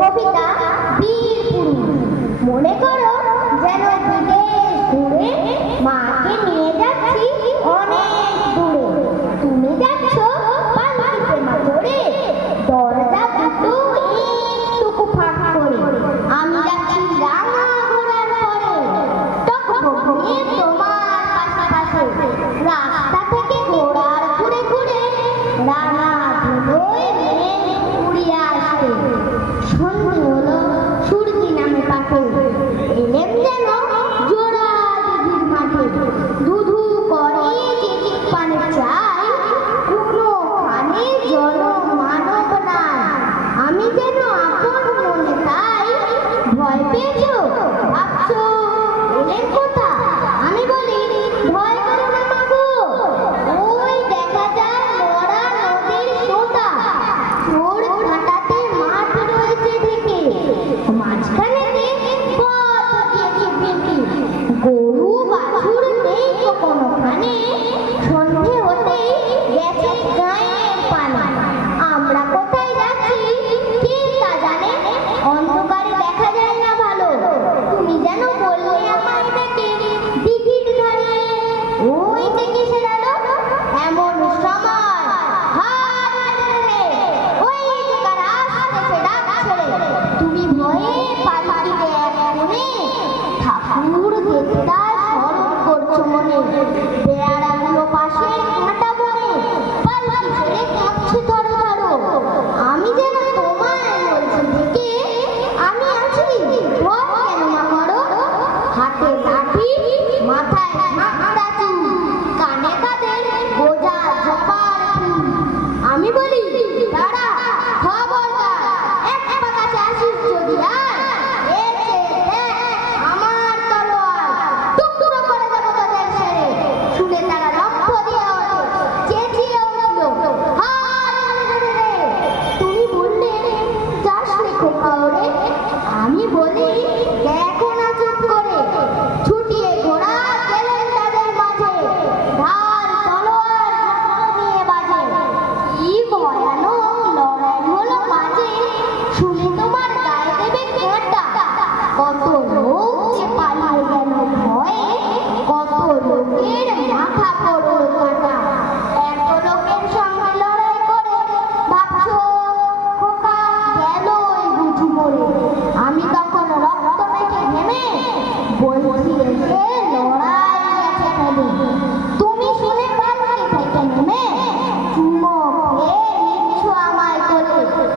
কবিতা বীর পুরুষ। মনে করো যেন বিদেশ ঘুরে মাকে নিয়ে যাচ্ছি অনেক দূরে। তুমি যাচ্ছ পালকিতে মা চড়ে, দরজা দুটো একটুকু ফাঁক করে। আমি যাচ্ছি রাঙা ঘোড়ার পরে, টকবক নিয়ে তোমার পাশে পাশে। রাস্তা থেকে ঘোড়ার ঘুরে ঘুরে রাঙা ধুলোয় মেঘ উড়িয়ে আসে। সন্ধে হলো, সূর্যি নামে পাখে, এলেম যেন জোড়া দিঘির মাঠে। ধুধু করে চিচিক পানে চাই, কোনোখানে জন মানব নাই। আমি যেন আপন মনে তাই। ভয় পেয়েছো ভাবছো এলেন কোথা? আমি বলি ভয় করো না মাগো, ওই দেখা যায় মরা নদীর সোঁতা। চোর ঘাটাতে মাঠ রয়েছে ঢেকে, মাঝখানেতে পথ দিয়েছে বেঁকে। গরু বাছুর নেই তো কোনোখানে, সন্ধে হতেই গেছে গায়ের পানে। আমরা কোথায় যাচ্ছি কে তা জানে, অন্ধকারে দেখা যায় না ভালো। তুমি যেন বললে আমায় ডেকে দিঘির ধারে, ওই থেকে সেরালো এমন সময় হায় রে, ওই যে কারা আসতেছে ডাক ছেড়ে। তুমি ভয়ে পালকিতে এক কোণে ঠাকুর দেখতা স্মরণ করছো মনে। বেড়াগুলো পাশে কাঁটা বনে, পালকি ছেড়ে কাঁপছে ধরো ধরো। আমি যেন তোমায় বলছি ডেকে, আমি আছি ভয় কেন মা করো। হাতে লাঠি মাথায় ঝাঁকড়া চুল, কানে কাঁধে বোঝা জপার ফুল। আমি বলি দাঁড়া খবরদার, এক পা কাছে আসিস যদি আর, এর চেয়ে দেখ আমার তলোয়ার। টুকরো করে দেবো তোদের ছেড়ে। শুনে তারা লক্ষ্য দিয়ে ওঠে, চেঁচিয়ে উঠল হায় রে রে। তুমি বললে যাস রে খোকা ওরে। আমি বলি দেখো না চুপ করে। ছুটিয়ে ঘোড়া গেলেন তাদের মাঝে, ঢাল তলোয়ার ঝাঁকড়ো নিয়ে বাজে। কি ভয়ানক লড়াই হলো মাঝে, শুনে তোমার গায়ে দেবে কাঁটা। কত